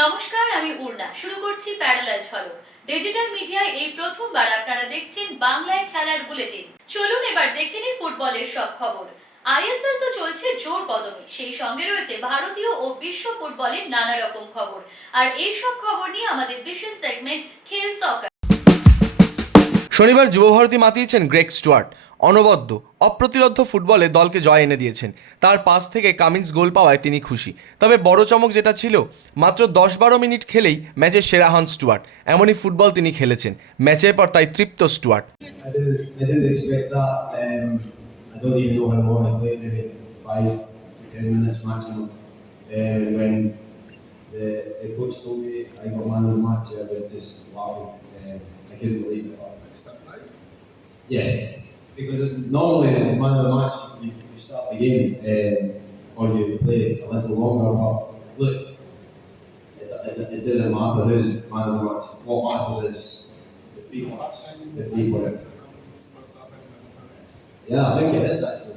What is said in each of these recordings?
নমস্কার, আমি উর্না শুরু করছি প্যারালাল ঝলক। ডিজিটাল মিডিয়ায় এই প্রথমবার আপনারা দেখছেন বাংলায় খেলার বুলেটিন। চলুন এবার দেখে নিই ফুটবলের সব খবর। আইএসএল তো চলছে জোর কদমে। সেই সঙ্গে রয়েছে ভারতীয় ও বিশ্ব ফুটবলের নানা রকম খবর। আর এই সব খবর নিয়ে আমাদের বিশেষ সেগমেন্ট খেল সকার শনিবার যুবভারতী মাতিয়েছেন গ্রেগ স্টুয়ার্ট। অনবদ্য অপ্রতিরোধ ফুটবলে দলকে জয় এনে দিয়েছেন। তার পাশ থেকে কামিন্স গোল পাওয়ায় তিনি খুশি। তবে বড় চমক যেটা ছিল মাত্র দশ বারো মিনিট খেলেই ম্যাচে সেরা হন স্টুয়ার্ট। এমনই ফুটবল তিনি খেলেছেন। ম্যাচের পর তাই তৃপ্ত Stuart. Yeah, because normally man of the match, you, you start the game um, or you play a little longer, but look, it, it, it doesn't matter who's man of the match. What matters is the three points. The three points. Yeah, I think it is actually.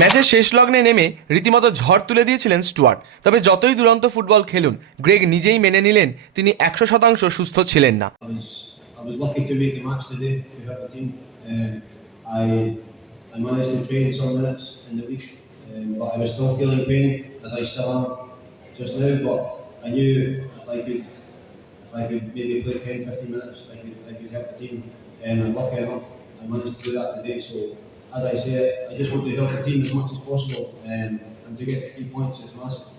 ম্যাচের শেষ লগ্নে নেমে রীতিমতো ঝড় তুলে দিয়েছিলেন Stewart তবে যতই দুরন্ত ফুটবল খেলুন গ্রেগ নিজেই মেনে নিলেন তিনি একশো শতাংশ সুস্থ ছিলেন না I I. Um, managed to train some minutes in the week, um, but I was still feeling pain as I still am just now. But I knew if I could if I could maybe play 10, 15 minutes, I could I could help the team. And I'm lucky enough I managed to do that today. So as I say, I just want to help the team as much as possible, um, and to get the three points is massive.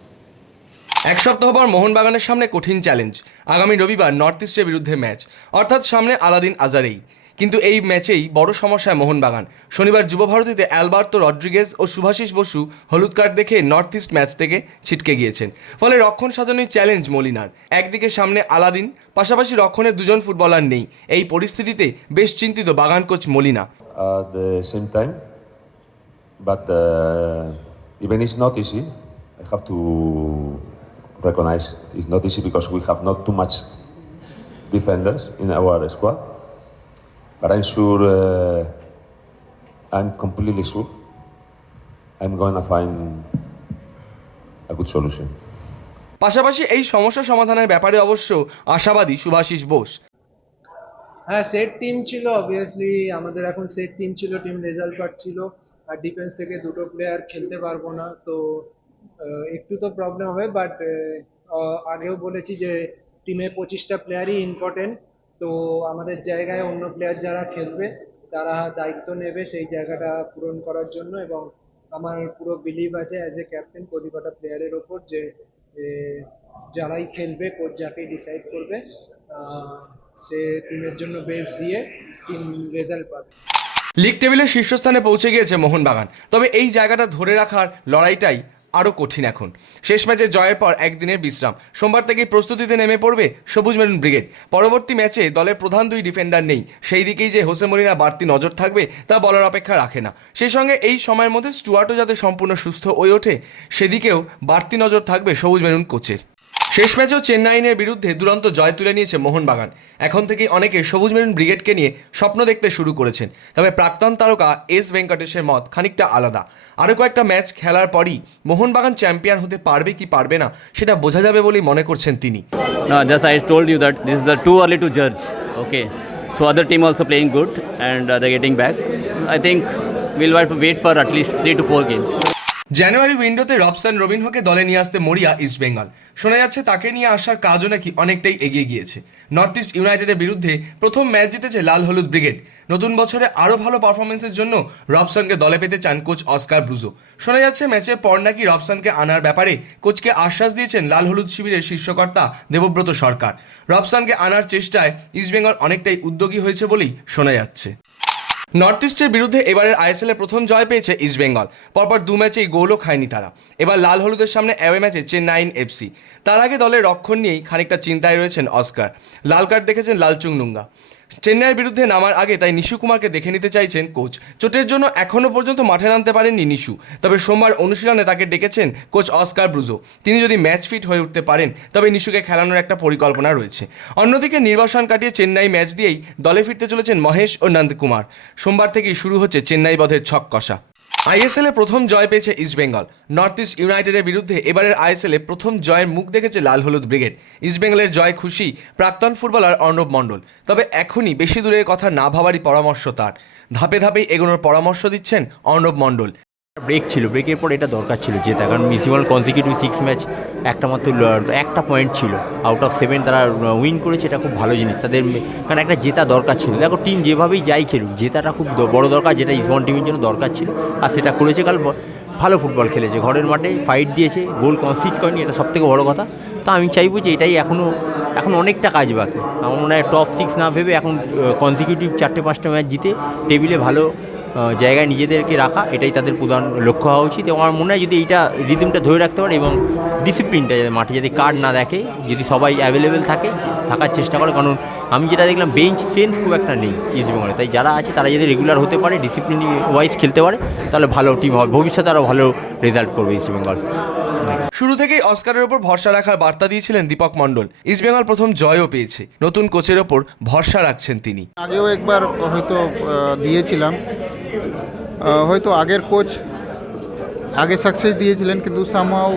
এক সপ্তাহ পর মোহনবাগানের সামনে কঠিন challenge আগামী রবিবার north ইস্টের বিরুদ্ধে ম্যাচ অর্থাৎ সামনে আলাদিন আজারেই কিন্তু এই ম্যাচেই বড় সমস্যায় মোহনবাগান। শনিবার যুব ভারতীতে অ্যালবার্তো রড্রিগেজ ও সুভাশিস বসু হলুদ কার্ড দেখে নর্থ ইস্ট ম্যাচ থেকে ছিটকে গিয়েছেন। ফলে রক্ষণ সাজানোই চ্যালেঞ্জ মলিনার। একদিকে সামনে আলাদিন পাশাপাশি রক্ষণের দুজন ফুটবলার নেই। এই পরিস্থিতিতে বেশ চিন্তিত Bagan coach Molina. Even it's not easy, I have to recognize it's not easy because we have not too much defenders in our squad. But I'm sure, uh, I'm completely sure, I'm going to find a good solution. পাশাপাশি এই সমস্যা সমাধানের ব্যাপারে অবশ্য আশাবাদী সুভাশিস বোস। হ্যাঁ set team ছিল obviously আমাদের এখন সেট টিম ছিল টিম রেজাল্ট পাচ্ছিল আর ডিফেন্স থেকে দুটো প্লেয়ার খেলতে পারব না তো একটু তো প্রবলেম হবে বাট আগেও বলেছি যে টিমে পঁচিশটা প্লেয়ারই ইম্পর্টেন্ট তো আমাদের জায়গায় অন্য প্লেয়ার যারা খেলবে, তারা দায়িত্ব নেবে সেই জায়গাটা পূরণ করার জন্য এবং আমার পুরো বিলিভ আছে অ্যাজ এ ক্যাপ্টেন প্রতিভাটা প্লেয়ারের ওপর যে যারাই খেলবে কোচ যাকেই ডিসাইড করবে সে টিমের জন্য বেস্ট দিয়ে টিম রেজাল্ট পাবে। লিগ টেবিলের শীর্ষস্থানে পৌঁছে গিয়েছে মোহনবাগান। তবে এই জায়গাটা ধরে রাখার লড়াইটাই আরও কঠিন এখন। শেষ ম্যাচে জয়ের পর একদিনের বিশ্রাম। সোমবার থেকেই প্রস্তুতিতে নেমে পড়বে সবুজ মেরুন ব্রিগেড। পরবর্তী ম্যাচে দলের প্রধান দুই ডিফেন্ডার নেই। সেই দিকেই যে হোসে মরিনা বাড়তি নজর থাকবে, তা বলার অপেক্ষা রাখে না। সেই সঙ্গে এই সময়ের মধ্যে স্টুয়ার্টও যাতে সম্পূর্ণ সুস্থ হয়ে ওঠে, সেদিকেও বাড়তি নজর থাকবে সবুজ মেরুন কোচের। শেষ ম্যাচেও চেন্নাইনের বিরুদ্ধে দুরন্ত জয় তুলে নিয়েছে মোহনবাগান। এখন থেকেই অনেকে সবুজ মেরুন ব্রিগেডকে নিয়ে স্বপ্ন দেখতে শুরু করেছেন। তবে প্রাক্তন তারকা এস ভেঙ্কটেশের মত খানিকটা আলাদা। আরও কয়েকটা ম্যাচ খেলার পরই মোহনবাগান চ্যাম্পিয়ন হতে পারবে কি পারবে না সেটা বোঝা যাবে বলেই মনে করছেন তিনি। Other team also playing good and uh, they're getting back. I think we'll have to wait for at least three to four games. জানুয়ারি উইন্ডোতে রবসান রবিনহোকে দলে নিয়ে আসতে মরিয়া ইস্টবেঙ্গল শোনা যাচ্ছে তাকে নিয়ে আসার কাজও নাকি অনেকটাই এগিয়ে গিয়েছে। নর্থ ইস্ট ইউনাইটেডের বিরুদ্ধে প্রথম ম্যাচ জিতেছে লাল হলুদ ব্রিগেড। নতুন বছরে আরও ভালো পারফরমেন্সের জন্য রবসনকে দলে পেতে চান কোচ অস্কার ব্রুজো শোনা যাচ্ছে ম্যাচের পর নাকি রবসনকে আনার ব্যাপারে কোচকে আশ্বাস দিয়েছেন লাল হলুদ শিবিরের শীর্ষকর্তা দেবব্রত সরকার। রবসনকে আনার চেষ্টায় ইস্টবেঙ্গল অনেকটাই উদ্যোগী হয়েছে বলেই শোনা যাচ্ছে। নর্থ ইস্টের বিরুদ্ধে এবারের আইএসএলে প্রথম জয় পেয়েছে ইস্টবেঙ্গল পরপর দু ম্যাচেই গোলও খায়নি তারা। এবার লাল হলুদের সামনে অ্যাওয়ে ম্যাচে চেন্নাইন এফসি তার আগে দলের রক্ষণ নিয়েই খানিকটা চিন্তায় রয়েছেন অস্কার লাল কার্ড দেখেছেন লালচুং নুঙ্গা চেন্নাইয়ের বিরুদ্ধে নামার আগে তাই নিশু কুমারকে দেখে নিতে চাইছেন কোচ। চোটের জন্য এখনও পর্যন্ত মাঠে নামতে পারেননি নিশু। তবে সোমবার অনুশীলনে তাকে ডেকেছেন কোচ অস্কার ব্রুজো। তিনি যদি ম্যাচ ফিট হয়ে উঠতে পারেন, তবে নিশুকে খেলানোর একটা পরিকল্পনা রয়েছে। অন্যদিকে নির্বাসন কাটিয়ে চেন্নাই ম্যাচ দিয়েই দলে ফিরতে চলেছেন মহেশ ও নন্দকুমার সোমবার থেকেই শুরু হচ্ছে চেন্নাই বধের ছক কষা আইএসএল এ প্রথম জয় পেয়েছে ইস্টবেঙ্গল নর্থ ইস্ট ইউনাইটেডের বিরুদ্ধে এবারের আইএসএল এ প্রথম জয়ের মুখ দেখেছে লাল হলুদ ব্রিগেড। ইস্টবেঙ্গলের জয় খুশি প্রাক্তন ফুটবলার অর্ণব মণ্ডল। তবে এখনই বেশি দূরের কথা না ভাবারই পরামর্শ তার। ধাপে ধাপেই এগোনোর পরামর্শ দিচ্ছেন অর্ণব মণ্ডল। ব্রেক ছিল ব্রেকের পর এটা দরকার ছিল জেতা, কারণ মিসিমাল কনজিকিউটিভ সিক্স ম্যাচ একটা মাত্র, একটা পয়েন্ট ছিল। আউট অফ সেভেন তারা উইন করেছে, এটা খুব ভালো জিনিস। তাদের কারণ একটা জেতা দরকার ছিল। দেখো টিম যেভাবেই যাই খেলুক, জেতাটা খুব বড় দরকার, যেটা ইসবন টিমের জন্য দরকার ছিল। আর সেটা করেছে কাল ভালো ফুটবল খেলেছে। ঘরের মাঠে ফাইট দিয়েছে গোল কনসিড করেনি, এটা সবথেকে বড় কথা। তো আমি চাইব যে এটাই এখনও এখন অনেকটা কাজ বাকি। আমার মনে হয় টপ সিক্স না ভেবে এখন কনজিকিউটিভ চারটে পাঁচটা ম্যাচ জিতে টেবিলে ভালো জায়গায় নিজেদেরকে রাখা এটাই তাদের প্রধান লক্ষ্য হওয়া উচিত এবং আমার মনে হয় যদি এইটা রিদমটা ধরে রাখতে পারে এবং ডিসিপ্লিনটা যাতে মাঠে যদি কার্ড না দেখে যদি সবাই অ্যাভেলেবেল থাকে থাকার চেষ্টা করে কারণ আমি যেটা দেখলাম বেঞ্চ স্ট্রেন্থ খুব একটা নেই ইস্টবেঙ্গলে তাই যারা আছে তারা যদি রেগুলার হতে পারে ডিসিপ্লিন ওয়াইজ খেলতে পারে তাহলে ভালো টিম হবে। ভবিষ্যতে আরও ভালো রেজাল্ট করবে ইস্টবেঙ্গল শুরু থেকেই অস্কারের ওপর ভরসা রাখার বার্তা দিয়েছিলেন দীপক মণ্ডল। ইস্টবেঙ্গল প্রথম জয়ও পেয়েছে। নতুন কোচের ওপর ভরসা রাখছেন তিনি। আগেও একবার হয়তো দিয়েছিলাম। হয়তো আগের কোচ আগে সাকসেস দিয়েছিলেন, কিন্তু সামহাও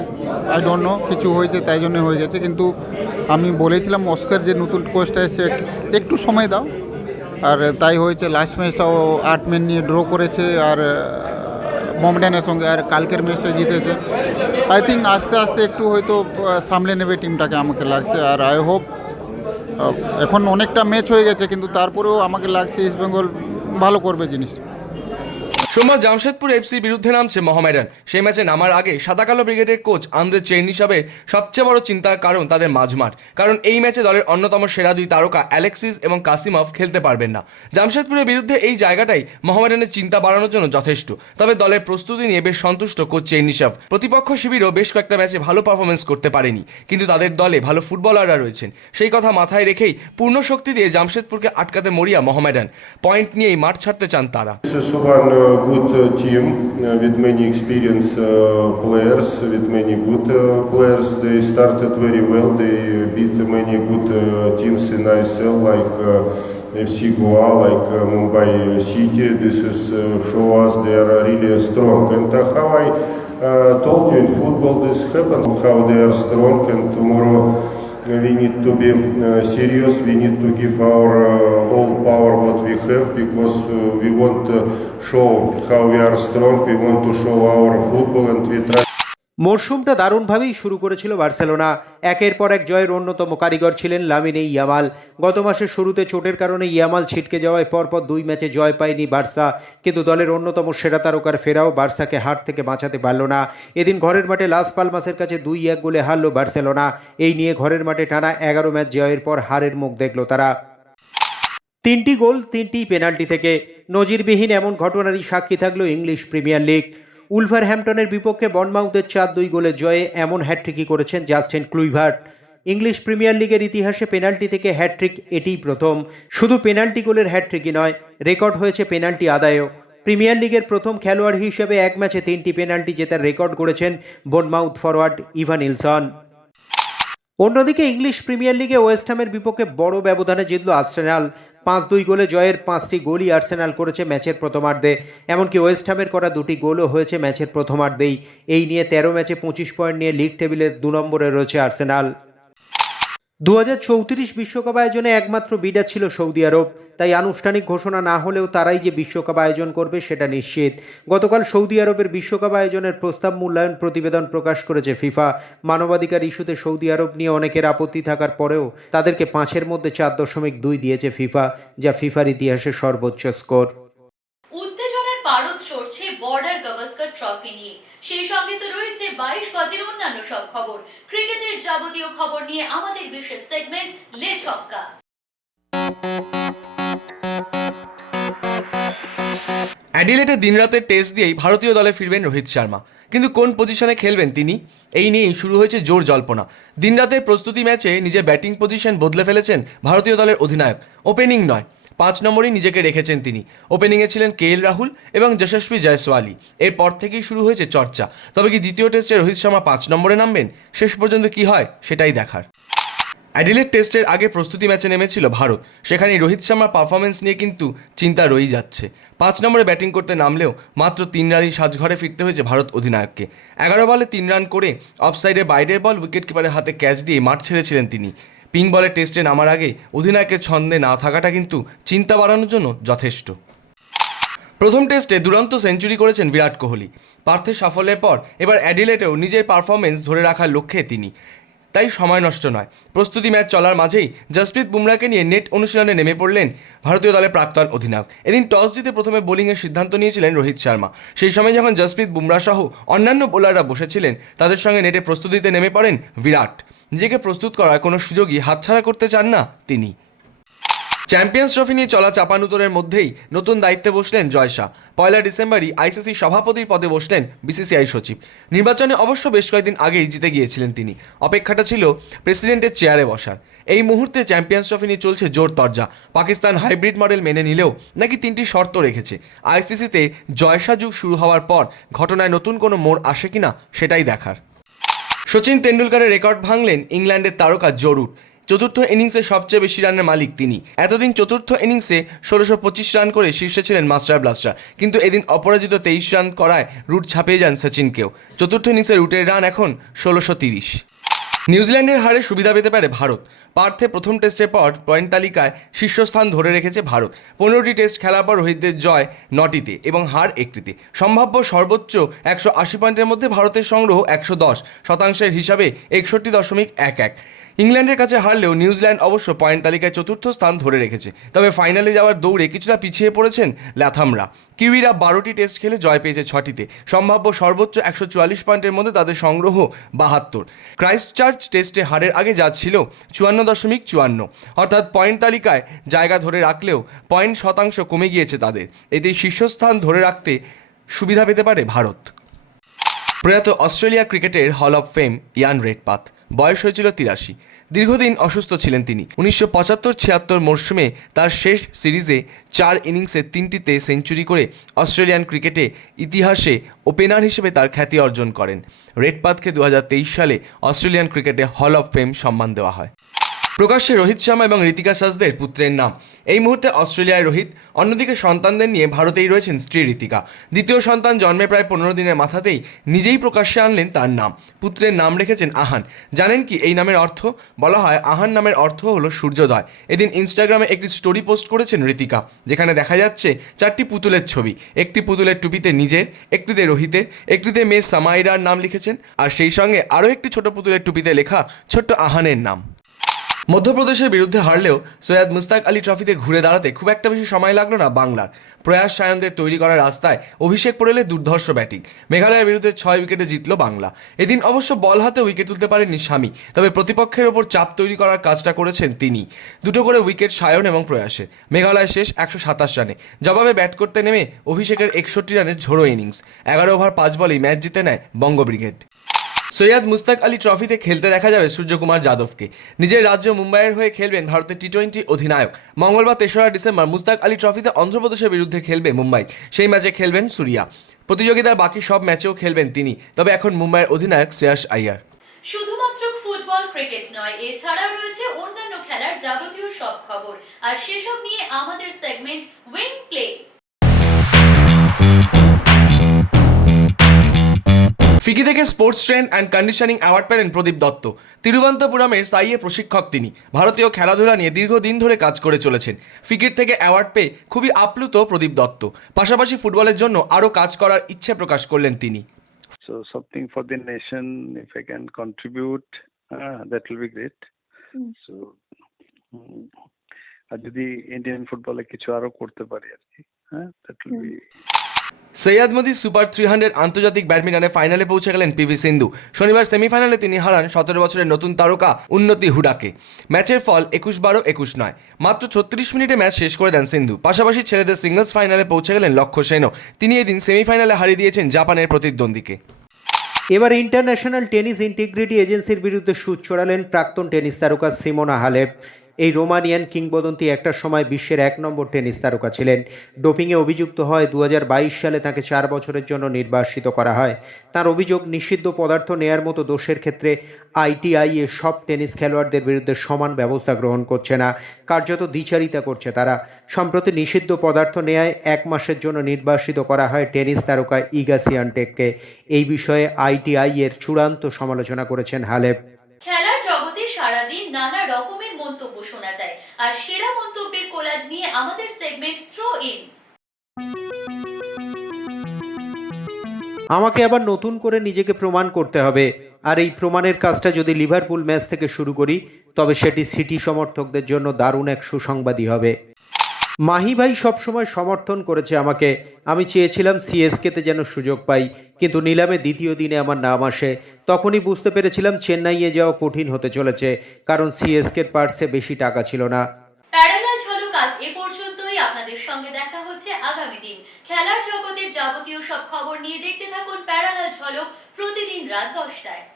আই ডোন্ট নো কিছু হয়েছে, তাই জন্য হয়ে গেছে। কিন্তু আমি বলেছিলাম অস্কার যে নতুন কোচটা এসে একটু সময় দাও। আর তাই হয়েছে লাস্ট ম্যাচটাও আট ম্যান নিয়ে ড্র করেছে, আর মমডানের সঙ্গে, আর কালকের ম্যাচটা জিতেছে। আই থিঙ্ক আস্তে আস্তে একটু হয়তো সামলে নেবে টিমটাকে আমাকে লাগছে। আর আই হোপ এখন অনেকটা ম্যাচ হয়ে গেছে, কিন্তু তারপরেও আমাকে লাগছে ইস্টবেঙ্গল ভালো করবে জিনিসটা। সোমবার জামশেদপুর এফসির বিরুদ্ধে নামছে মহামেডান। সেই ম্যাচে নামার আগে সাদা কালো ব্রিগেডের কোচ আন্দ্রে চেন হিসাবে সবচেয়ে বড় চিন্তার কারণ তাদের মাঝমাঠ। কারণ এই ম্যাচে দলের অন্যতম সেরা দুই তারকা অ্যালেক্সিস এবং কাসিমভ খেলতে পারবেন না। জামশেদপুরের বিরুদ্ধে এই জায়গাটাই মোহামেডানের চিন্তা বাড়ানোর জন্য যথেষ্ট। তবে দলের প্রস্তুতি নিয়ে বেশ সন্তুষ্ট কোচ চেন্নিসাভ প্রতিপক্ষ শিবিরও বেশ কয়েকটা ম্যাচে ভালো পারফরমেন্স করতে পারেনি। কিন্তু তাদের দলে ভালো ফুটবলাররা রয়েছেন। সেই কথা মাথায় রেখেই পূর্ণ শক্তি দিয়ে জামশেদপুরকে আটকাতে মরিয়া মোহামেডান। পয়েন্ট নিয়েই মাঠ ছাড়তে চান তারা। Uh, good uh, team uh, with many experienced uh, players, with many good uh, players. They started very well. They beat many good uh, teams in ISL like uh, FC Goa, like uh, Mumbai City. This is uh, show us they are really strong. And uh, how I uh, told you in football, this happens. How they are strong, and tomorrow we need to be uh, serious. We need to give our uh, all power what we have because uh, we want to show how we are strong. We want to show our football and we try. মরশুমটা দারুণভাবেই শুরু করেছিল Barcelona. একের পর এক জয়ের অন্যতম কারিগর ছিলেন লামিনে ইয়ামাল। গত মাসের শুরুতে চোটের কারণে ইয়ামাল ছিটকে যাওয়ায় পরপর দুই ম্যাচে জয় পায়নি বার্সা। কিন্তু দলের অন্যতম সেরা তারকার ফেরাও বার্সাকে হার থেকে বাঁচাতে পারল না। এদিন ঘরের মাঠে লাস পালমাসের কাছে দুই এক গোলে হারল বার্সেলোনা। এই নিয়ে ঘরের মাঠে টানা এগারো ম্যাচ জয়ের পর হারের মুখ দেখল তারা। তিনটি গোল, তিনটি পেনাল্টি থেকে। নজিরবিহীন এমন ঘটনারই সাক্ষী থাকল ইংলিশ প্রিমিয়ার লিগ। উলভারহ্যাম্পটনের বিপক্ষে বনমাউথের চার দুই গোলে জয়ে এমন হ্যাট্রিকই করেছেন জাস্টিন ক্লুইভার্ট। ইংলিশ প্রিমিয়ার লিগের ইতিহাসে পেনাল্টি থেকে হ্যাট্রিক এটিই প্রথম। শুধু পেনাল্টি গোলের হ্যাট্রিকই নয়, রেকর্ড হয়েছে পেনাল্টি আদায়ও। প্রিমিয়ার লিগের প্রথম খেলোয়াড় হিসেবে এক ম্যাচে তিনটি পেনাল্টি জেতার রেকর্ড করেছেন বনমাউথ ফরওয়ার্ড ইভান ইলসন। অন্যদিকে ইংলিশ প্রিমিয়ার লিগে ওয়েস্ট হ্যামের বিপক্ষে বড় ব্যবধানে জিতল আর্সেনাল। পাঁচ দুই গোলে জয়ের পাঁচটি গোলই আর্সেনাল করেছে ম্যাচের প্রথমার্ধে। এমনকি ওয়েস্ট হামের করা দুটি গোলও হয়েছে ম্যাচের প্রথমার্ধেই। এই নিয়ে তেরো ম্যাচে পঁচিশ পয়েন্ট নিয়ে লিগ টেবিলের দু নম্বরে রয়েছে আর্সেনাল। দু বিশ্বকাপ আয়োজনে একমাত্র বিডা ছিল সৌদি আরব, তাই আনুষ্ঠানিক ঘোষণা না হলেও তারাই যে বিশ্বকাপ আয়োজন করবে সেটা নিশ্চিত। গতকাল সৌদি আরবের বিশ্বকাপ আয়োজনের প্রস্তাব মূল্যায়ন প্রতিবেদন প্রকাশ করেছে ফিফা। মানবাধিকার ইস্যুতে সৌদি আরব নিয়ে অনেকের আপত্তি থাকার পরেও তাদেরকে পাঁচের মধ্যে চার দশমিক দুই দিয়েছে ফিফা, যা ফিফার ইতিহাসে সর্বোচ্চ স্কোর। উত্তেজনার পারদ চড়ছে বর্ডার ট্রফি নিয়ে। সেই সঙ্গে তো রয়েছে বাইশ গজের অন্যান্য সব খবর। ক্রিকেটের যাবতীয় খবর নিয়ে আমাদের বিশেষ সেগমেন্ট লে ছক্কা। অ্যাডিলেটে দিনরাতের টেস্ট দিয়েই ভারতীয় দলে ফিরবেন রোহিত শর্মা। কিন্তু কোন পজিশনে খেলবেন তিনি? এই নিয়েই শুরু হয়েছে জোর জল্পনা। দিনরাতের প্রস্তুতি ম্যাচে নিজের ব্যাটিং পজিশন বদলে ফেলেছেন ভারতীয় দলের অধিনায়ক। ওপেনিং নয়। পাঁচ নম্বরেই নিজেকে রেখেছেন তিনি। ওপেনিংয়ে ছিলেন কে এল রাহুল এবং যশস্বী জয়সওয়ালি। এরপর থেকেই শুরু হয়েছে চর্চা। তবে কি দ্বিতীয় টেস্টে রোহিত শর্মা পাঁচ নম্বরে নামবেন? শেষ পর্যন্ত কি হয় সেটাই দেখার। অ্যাডিলেট টেস্টের আগে প্রস্তুতি ম্যাচে নেমেছিল ভারত। সেখানে রোহিত শর্মার পারফরমেন্স নিয়ে কিন্তু চিন্তা রয়েই যাচ্ছে। পাঁচ নম্বরে ব্যাটিং করতে নামলেও মাত্র তিন রানই সাজঘরে ফিরতে হয়েছে ভারত অধিনায়ককে। এগারো বলে তিন রান করে অফসাইডে বাইরের বল উইকেট কিপারের হাতে ক্যাচ দিয়ে মাঠ ছেড়েছিলেন তিনি। পিঙ্ক বলে টেস্টে নামার আগে অধিনায়কের ছন্দে না থাকাটা কিন্তু চিন্তা বাড়ানোর জন্য যথেষ্ট। প্রথম টেস্টে দুরন্ত সেঞ্চুরি করেছেন বিরাট কোহলি। পার্থের সাফল্যের পর এবার অ্যাডিলেটেও নিজের পারফরমেন্স ধরে রাখার লক্ষ্যে তিনি। তাই সময় নষ্ট নয়। প্রস্তুতি ম্যাচ চলার মাঝেই জসপ্রীত বুমরাকে নিয়ে নেট অনুশীলনে নেমে পড়লেন ভারতীয় দলের প্রাক্তন অধিনায়ক। এদিন টস জিতে প্রথমে বোলিংয়ের সিদ্ধান্ত নিয়েছিলেন রোহিত শর্মা। সেই সময় যখন জসপ্রীত বুমরা সহ অন্যান্য বোলাররা বসেছিলেন, তাদের সঙ্গে নেটে প্রস্তুতিতে নেমে পড়েন বিরাট। নিজেকে প্রস্তুত করার কোনো সুযোগই হাতছাড়া করতে চান না তিনি। চ্যাম্পিয়ন্স ট্রফি নিয়ে চলা চাপানুতরের মধ্যেই নতুন দায়িত্বে বসলেন জয় শাহ। পয়লা ডিসেম্বরই আইসিসি সভাপতির পদে বসলেন বিসিসিআই সচিব। নির্বাচনে অবশ্য বেশ কয়েকদিন আগেই জিতে গিয়েছিলেন তিনি। অপেক্ষাটা ছিল প্রেসিডেন্টের চেয়ারে বসার। এই মুহূর্তে চ্যাম্পিয়ন্স ট্রফি নিয়ে চলছে জোর তরজা। পাকিস্তান হাইব্রিড মডেল মেনে নিলেও নাকি তিনটি শর্ত রেখেছে। আইসিসিতে জয়শা যুগ শুরু হওয়ার পর ঘটনায় নতুন কোনো মোড় আসে কিনা সেটাই দেখার। সচিন তেন্ডুলকারের রেকর্ড ভাঙলেন ইংল্যান্ডের তারকা জরুর। চতুর্থ ইনিংসে সবচেয়ে বেশি রানের মালিক তিনি। এতদিন চতুর্থ ইনিংসে ষোলোশো পঁচিশ রান করে শীর্ষে ছিলেন মাস্টার ব্লাস্টার। কিন্তু এদিন অপরাজিত তেইশ রান করায় রুট ছাপিয়ে যান সচিনকেও। চতুর্থ ইনিংসে রুটের রান এখন ষোলোশো তিরিশ। নিউজিল্যান্ডের হারে সুবিধা পেতে পারে ভারত। পার্থে প্রথম টেস্টের পর পয়েন্ট তালিকায় শীর্ষস্থান ধরে রেখেছে ভারত। পনেরোটি টেস্ট খেলার পর রোহিতদের জয় নটিতে এবং হার একটিতে। সম্ভাব্য সর্বোচ্চ একশো আশি পয়েন্টের মধ্যে ভারতের সংগ্রহ একশো দশ। শতাংশের হিসাবে একষট্টি দশমিক এক এক। ইংল্যান্ডের কাছে হারলেও নিউজিল্যান্ড অবশ্য পয়েন্ট তালিকায় চতুর্থ স্থান ধরে রেখেছে। তবে ফাইনালে যাওয়ার দৌড়ে কিছুটা পিছিয়ে পড়েছেন ল্যাথামরা। কিউইরা বারোটি টেস্ট খেলে জয় পেয়েছে ছটিতে। সম্ভাব্য সর্বোচ্চ একশো চুয়াল্লিশ পয়েন্টের মধ্যে তাদের সংগ্রহ বাহাত্তর। ক্রাইস্ট চার্চ টেস্টে হারের আগে যা ছিল চুয়ান্ন দশমিক চুয়ান্ন। অর্থাৎ পয়েন্ট তালিকায় জায়গা ধরে রাখলেও পয়েন্ট শতাংশ কমে গিয়েছে তাদের। এতে শীর্ষস্থান ধরে রাখতে সুবিধা পেতে পারে ভারত। প্রয়াত অস্ট্রেলিয়া ক্রিকেটের হল অফ ফেম ইয়ান রেডপাথ বয়স হয়েছিল তিরাশি। দীর্ঘদিন অসুস্থ ছিলেন তিনি। উনিশশো পঁচাত্তর ছিয়াত্তর মরশুমে তার শেষ সিরিজে চার ইনিংসে তিনটিতে সেঞ্চুরি করে অস্ট্রেলিয়ান ক্রিকেটে ইতিহাসে ওপেনার হিসেবে তার খ্যাতি অর্জন করেন। রেডপাথকে দু সালে অস্ট্রেলিয়ান ক্রিকেটে হল অফ ফেম সম্মান দেওয়া হয়। প্রকাশ্যে রোহিত শর্মা এবং ঋতিকা সাজদের পুত্রের নাম। এই মুহূর্তে অস্ট্রেলিয়ায় রোহিত, অন্যদিকে সন্তানদের নিয়ে ভারতেই রয়েছেন স্ত্রী ঋতিকা দ্বিতীয় সন্তান জন্মে প্রায় পনেরো দিনের মাথাতেই নিজেই প্রকাশ্যে আনলেন তার নাম। পুত্রের নাম রেখেছেন আহান। জানেন কি এই নামের অর্থ? বলা হয় আহান নামের অর্থ হলো সূর্যোদয়। এদিন ইনস্টাগ্রামে একটি স্টোরি পোস্ট করেছেন ঋতিকা যেখানে দেখা যাচ্ছে চারটি পুতুলের ছবি। একটি পুতুলের টুপিতে নিজের, একটিতে রোহিতের, একটিতে মেয়ে সামাইরার নাম লিখেছেন। আর সেই সঙ্গে আরও একটি ছোট পুতুলের টুপিতে লেখা ছোট্ট আহানের নাম। মধ্যপ্রদেশের বিরুদ্ধে হারলেও সৈয়দ মুস্তাক আলী ট্রফিতে ঘুরে দাঁড়াতে খুব একটা বেশি সময় লাগল না বাংলার। প্রয়াস সায়নদের তৈরি করা রাস্তায় অভিষেক পড়েলে দুর্ধর্ষ ব্যাটিং। মেঘালয়ের বিরুদ্ধে ছয় উইকেটে জিতল বাংলা। এদিন অবশ্য বল হাতে উইকেট তুলতে পারেননি স্বামী তবে প্রতিপক্ষের ওপর চাপ তৈরি করার কাজটা করেছেন তিনি। দুটো করে উইকেট সায়ন এবং প্রয়াসে। মেঘালয় শেষ একশো সাতাশ রানে। জবাবে ব্যাট করতে নেমে অভিষেকের একষট্টি রানের ঝোড়ো ইনিংস। এগারো ওভার পাঁচ বলেই ম্যাচ জিতে নেয় বঙ্গ ব্রিগেড সৈয়দ মুস্তাক আলী ট্রফিতে খেলতে দেখা যাবে সূর্যকুমার যাদবকে। নিজের রাজ্য মুম্বাইয়ের হয়ে খেলবেন ভারতের টি টোয়েন্টি অধিনায়ক। মঙ্গলবার তেসরা ডিসেম্বর মুস্তাক আলী ট্রফিতে অন্ধ্রপ্রদেশের বিরুদ্ধে খেলবে মুম্বাই। সেই ম্যাচে খেলবেন সুরিয়া। প্রতিযোগিতার বাকি সব ম্যাচেও খেলবেন তিনি। তবে এখন মুম্বাইয়ের অধিনায়ক শ্রেয়াস আইয়ার শুধুমাত্র ফুটবল, ক্রিকেট নয়, এছাড়াও রয়েছে অন্যান্য খেলার যাবতীয় সব খবর। আর সেসব নিয়ে আমাদের সেগমেন্ট উইং প্লে ফিকি থেকে sports trend and conditioning award পেলেন প্রদীপ দত্ত। তিরুবন্তপুরমের সাইয়ে প্রশিক্ষক তিনি। ভারতীয় খেলাধুলা নিয়ে দীর্ঘদিন ধরে কাজ করে চলেছেন। ফিকির থেকে অ্যাওয়ার্ড পেয়ে খুবই আপ্লুত প্রদীপ দত্ত। পাশাপাশি ফুটবলের জন্য আরও কাজ করার ইচ্ছে প্রকাশ করলেন তিনি। So something for the nation, if I can contribute, uh, that will be great. Mm. So, mm, আর যদি ইন্ডিয়ান ফুটবলে কিছু আরও করতে পারি আর কি হ্যাঁ that will be Syed Modi super three hundred আন্তর্জাতিক ব্যাডমিন্টনে ফাইনালে পৌঁছে গেলেন পিভি সিন্ধু। শনিবার সেমিফাইনালে তিনি হারান সতেরো বছরের নতুন তারকা উন্নতি হুডাকে। ম্যাচের ফল একুশ বারো, একুশ নয়। মাত্র ছত্রিশ মিনিটে ম্যাচ শেষ করে দেন সিন্ধু। পাশাপাশি ছেলেদের সিঙ্গলস ফাইনালে পৌঁছে গেলেন লক্ষ্য সেনও। তিনি এদিন সেমিফাইনালে হারিয়ে দিয়েছেন জাপানের প্রতিদ্বন্দ্বীকে। এবার ইন্টারন্যাশনাল টেনিস ইন্টিগ্রিটি এজেন্সির বিরুদ্ধে সুদ চড়ালেন প্রাক্তন টেনিস তারকা সিমোনা হালেপ। এই রোমানিয়ান কিংবদন্তি একটা সময় বিশ্বের এক নম্বর টেনিস তারকা ছিলেন। ডোপিংয়ে অভিযুক্ত হয় দু হাজার বাইশ সালে তাকে চার বছরের জন্য নির্বাসিত করা হয়। তার অভিযোগ, নিষিদ্ধ পদার্থ নেয়ার মতো দোষের ক্ষেত্রে আইটিআই এর সব টেনিস খেলোয়াড়দের বিরুদ্ধে সমান ব্যবস্থা গ্রহণ করছে না, কার্যত দ্বিচারিতা করছে তারা। সম্প্রতি নিষিদ্ধ পদার্থ নেয়ায় এক মাসের জন্য নির্বাসিত করা হয় টেনিস তারকা ইগা সিয়ানটেককে। এই বিষয়ে আইটিআই এর চূড়ান্ত সমালোচনা করেছেন হালেব আমাকে আবার নতুন করে নিজেকে প্রমাণ করতে হবে। আর এই প্রমাণের কাজটা যদি লিভারপুল ম্যাচ থেকে শুরু করি, তবে সেটি সিটি সমর্থকদের জন্য দারুণ এক সুসংবাদই হবে। মাহি ভাই সবসময় সমর্থন করেছে আমাকে। আমি চেয়েছিলাম সিএসকেতে যেন সুযোগ পাই, কিন্তু নিলামে দ্বিতীয় দিনে আমার নাম আসে। তখনই বুঝতে পেরেছিলাম চেন্নাইয়ে যাওয়া কঠিন হতে চলেছে, কারণ সিএসকের পার্সে বেশি টাকা ছিল না। প্যারালাল ঝলক আজ এ পর্যন্তই আপনাদের সঙ্গে দেখা হচ্ছে আগামী দিন। খেলার যাবতীয় সব খবর নিয়ে দেখতে থাকুন প্যারালাল ঝলক প্রতিদিন রাত দশটায়।